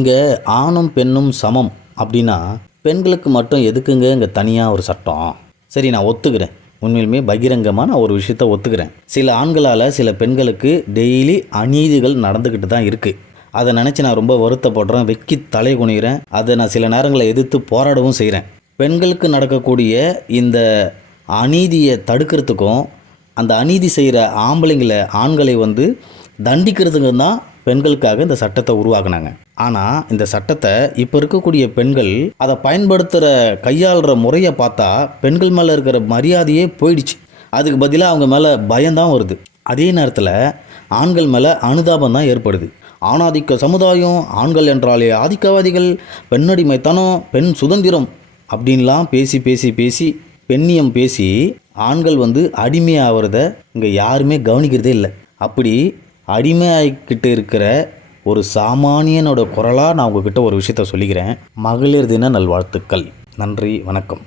இங்கே ஆணும் பெண்ணும் சமம் அப்படின்னா பெண்களுக்கு மட்டும் எதுக்குங்க இங்கே தனியாக ஒரு சட்டம்? சரி, நான் ஒத்துக்கிறேன். உண்மையிலுமே பகிரங்கமாக நான் ஒரு விஷயத்த ஒத்துக்கிறேன். சில ஆண்களால் சில பெண்களுக்கு டெய்லி அநீதிகள் நடந்துக்கிட்டு தான் இருக்குது. அதை நினச்சி நான் ரொம்ப வருத்தப்படுறேன், வெக்கி தலை குனிகிறேன். அதை நான் சில நேரங்களில் எதிர்த்து போராடவும் செய்கிறேன். பெண்களுக்கு நடக்கக்கூடிய இந்த அநீதியை தடுக்கிறதுக்கும் அந்த அநீதி செய்கிற ஆண்களை தண்டிக்கிறதுக்கு தான் பெண்களுக்காக இந்த சட்டத்தை உருவாக்குனாங்க. ஆனால் இந்த சட்டத்தை இப்போ இருக்கக்கூடிய பெண்கள் அதை பயன்படுத்துகிற கையாளுற முறையை பார்த்தா பெண்கள் மேலே இருக்கிற மரியாதையே போயிடுச்சு. அதுக்கு பதிலாக அவங்க மேலே பயம்தான் வருது. அதே நேரத்தில் ஆண்கள் மேலே அனுதாபம் தான் ஏற்படுது. ஆணாதிக்க சமுதாயம், ஆண்கள் என்றாலே ஆதிக்கவாதிகள், பெண்ணடிமைத்தனம், பெண் சுதந்திரம் அப்படின்லாம் பேசி பேசி பேசி பெண்ணியம் பேசி ஆண்கள் அடிமையாகிறத இங்கே யாருமே கவனிக்கிறதே இல்லை. அப்படி அடிமையாகிக்கிட்டு இருக்கிற ஒரு சாமானியனோட குரலாக நான் உங்ககிட்ட ஒரு விஷயத்த சொல்லிக்கிறேன். மகளிர் தின நல்வாழ்த்துக்கள். நன்றி, வணக்கம்.